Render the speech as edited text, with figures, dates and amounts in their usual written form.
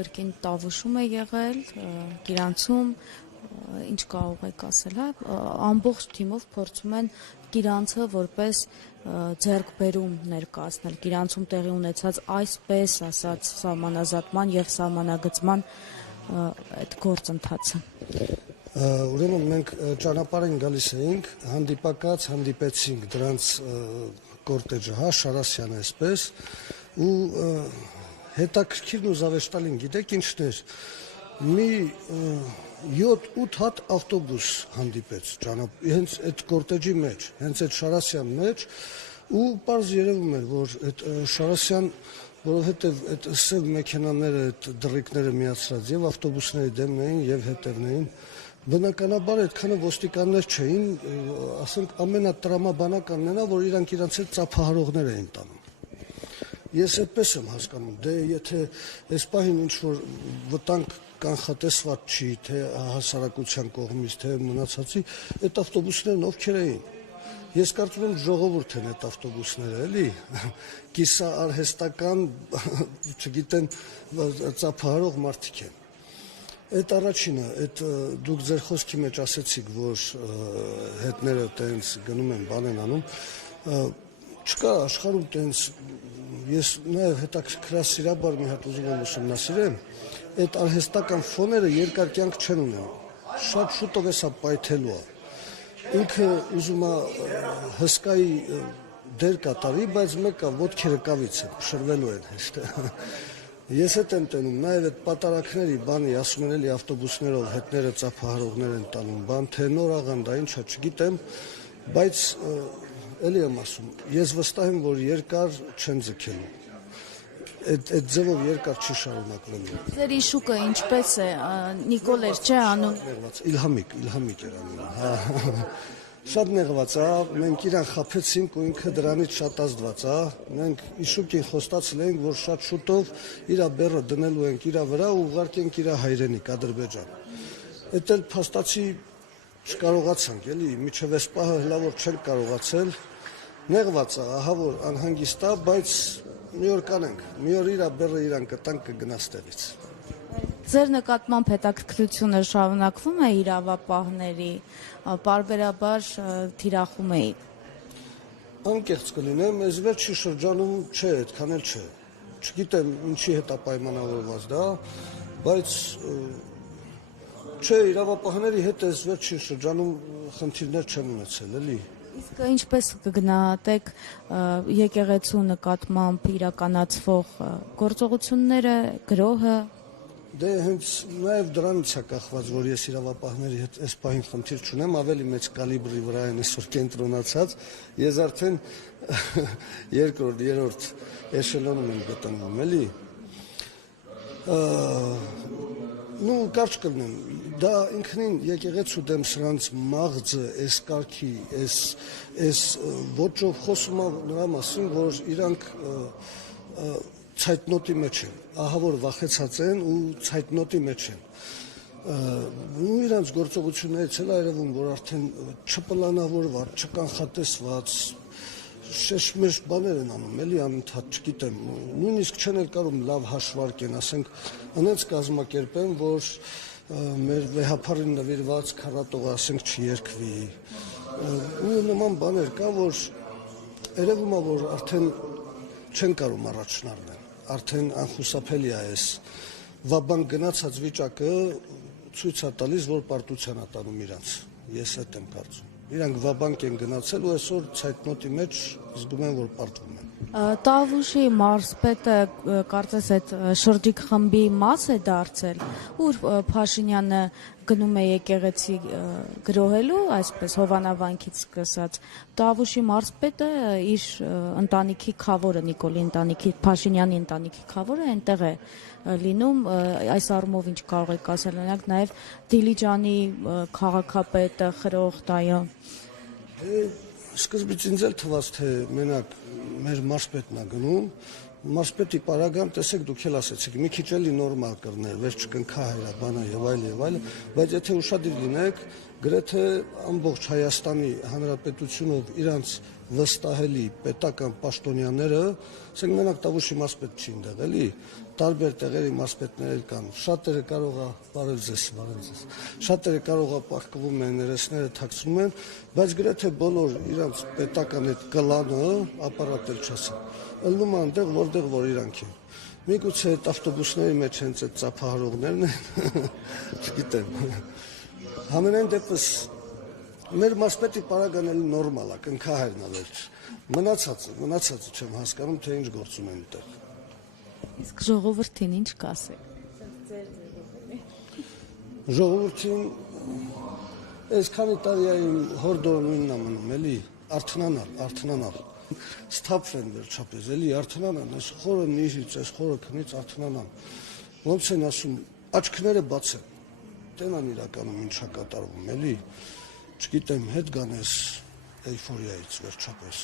կրկին տավուշում է եղել, գիրանցում, ինչ կարող եք ասել, հա, ամբողջ թիմով փորձում են գիրանցը որպես ձեռքբերում ներկայացնել, գիրանցում տեղի ունեցած այսպես ասած սահմանազատման եւ սահմանագծման այդ գործընթացը։ Ուրեմն մենք ճանապարհին գալիս էինք, հանդիպեցինք դրանց կորտեջը, հա, Շարասյանը այսպես, ու հետաքրքիրն ու զավեշտալին գիտեք ինչն էր, մի 7-8 հատ ավտոբուս հանդիպեց հենց այդ կորտեջի մեջ, հենց այդ Շարասյան մեջ, ու պարզ երևում էր, որ այդ Շարասյան, որովհետև այդ սև մեքենաները, այդ դռիկները միացրած եւ ավտոբուսների դեմն էին եւ հետևն էին, բնականաբար այդքանը ոստիկաններ չէին, ասենք ամենատրամաբանականն նա, որ իրանք իրancs հետ ծափահարողներ էին տանում։ Ես այդպես եմ հասկանում, դե եթե այս պահին ինչ-որ վտանգ կանխատեսված չի, թե հասարակության կողմից, թե մնացածի, այդ ավտոբուսներն ովքեր էին։ Ես կարծում եմ ժողովուրդ են այդ ավտոբուսները, էլի, կիսաարհեստական, չգիտեմ, ծափահարող մարդիկ են։ Այդ առաջինը, այդ դուք ձեր խոսքի մեջ ասեցիք, որ հետները տենց գնում են, բան են անում, չկա աշխարհում տենց, ես նաև հետաքրքրասիրաբար մի հատ ուզում եմ ուսումնասիրեմ, այդ արհեստական ֆոները երկար կյանք չեն ունենում, շատ շուտով էսա պայթելու է, ինքը ուզում է հսկայի դեր կատարի, բայց մեկը ոտքերը կավից են, փշրվելու են հեշտ։ Ես հետ եմ տենում, նաև այդ պատարակների բանի, ասում են էլի ավտոբուսներով հետները ծափահարողներ են տանում, բան, թե նոր աղանդա, ինչա չգիտեմ, բայց էլի եմ ասում, ես վստահ եմ, որ երկար չեն ձգելու, այդ ձևով երկար չի շարունակվելու։ Ձեր իշուկը ինչպես է, Նիկոլ էր չէ անում։ Իլհամիկ էր անում, շատ նեղված է, մենք իրան խաբեցինք ու ինքը դրանից շատ ազդված է, մենք իշուկին խոստացել ենք, որ շատ շուտով իրա բեռը դնելու ենք իրա վրա ու ուղարկենք իրա հայրենիք Ադրբեջան։ Էդ էլ փաստացի չկարողացանք, էլի, միջև այս պահը հլա որ չենք կարողացել, նեղված է, ահա որ անհանգիստ է, բայց մի օր կանենք, մի օր իրա բեռը իրան կտանք կգնա ստեղից։ Ձեր նկատմամբ հետաքրքրությունը շարունակվում է իրավապահների, պարբերաբար թիրախում եք։ Անկեղծ կլինեմ, այս վերջի շրջանում չէ, այդքան էլ չէ։ Չգիտեմ ինչի հետ է պայմանավորված դա, բայց չէ, իրավապահների հետ այս վերջի շրջանում խնդիրներ չեմ ունեցել, էլի։ Իսկ ինչպես կգնահատեք եկեղեցու նկատմամբ իրականացվող գործողությունները, գրոհը։ Դե հենց նաև դրանից է կախված, որ ես իրավապահների հետ այս պահին խնդիր չունեմ, ավելի մեծ կալիբրի վրա են այսօր կենտրոնացած, ես արդեն երկրորդ, երրորդ էշելոնում եմ գտնվում, էլի։ Ну, կարճ կլինեմ, դա ինքնին եկեղեցու դեմ սրանց մաղձը, այս կարգի, այս ոճով խոսում է նրա մասին, որ իրանք ցայտնոտի մեջ են, ահա որ վախեցած են ու ցայտնոտի մեջ են։ Ու իրանց գործողություններից էլ այրվում, որ արդեն չպլանավորված, չկանխատեսված, շեշմեշ բաներ են անում, էլի անընդհատ, չգիտեմ, նույնիսկ չեն էլ կարող լավ հաշվարկեն, ասենք, այնց կազմակերպեն, որ մեր վեհափարին նվիրված քառատողը, ասենք, չերկվի։ Ու նման բաներ կա, որ երևում է, որ արդեն չեն կարող առաջ շնարվել, արդեն անխուսափելի է այս վաբան գնացած վիճակը ցույց է տալիս, որ պարտության է տանում իրանց, ես այդ եմ կարծում։ Իրանք վաբանք են գնացել ու այսօր ցայտնոտի մեջ զգում են, որ պարտվում են։ Տավուշի մարզպետը կարծես այդ շրջիկ խմբի մաս է դարձել, ուր Փաշինյանը գնում է եկեղեցի գրոհելու, այսպես Հովանավանքից սկսած, Տավուշի մարզպետը իր ընտանիքի քավորը, Նիկոլի ընտանիքի, Փաշինյանի ընտանիքի քավորը այնտեղ է լինում, այս առումով ինչ կարող եք ասել, օրինակ նաև Դիլիջանի քաղաքապետը Խրոխտ, այո։ Սկզբից ինձ էլ թվաց, թե մենակ մեր մարզպետն է գնում, մարզպետի պարագան, տեսեք դուք էլ ասեցիք, մի քիչ էլի նորմալ կրներ, վերջ չկնքա հայրաբանը եւ այլ, բայց եթե ուշադիր լինեք, գրեթե ամբողջ Հայաստանի Հանրապետությունով իրանց վստահելի պետական պաշտոնյաները, ասենք մենակ Տավուշի մարզպետ չի այնտեղ, էլի, տարբեր տեղերի մարզպետներ կան, շատերը կարող է բարև ձեզ, շատերը կարող է պահկվում են, ներեսները թաքցնում են, բայց գրեթե բոլոր իրանց պետական այդ կլանը ապարատել չասեն, ելնում են այնտեղ, որտեղ որ իրանք են։ Միգուցե այդ ավտոբուսների մեջ հենց այդ ծափահարողներն են, չգիտեմ։ Համենայն դեպս մեր մարզպետի պարագան էլի նորմալ է, կնքահայրն է վերջ։ Մնացածը չեմ հասկանում, թե ինչ գործում են այդտեղ։ Իսկ ժողովրդին ինչ կասեք։ Ժողովրդին այսքանի տարի է իմ հորդորը նույնն է մնում, էլի արթնանալ։ Սթափվեն վերջապես, էլի արթնանան, այս խորը նիժից, այս խորը քնից արթնանան։ Ոնց են ասում, աչքները բացեն։ Տենան իրականում ինչա կատարվում, էլի։ Չգիտեմ, հետ գան այս էյֆորիայից վերջապես։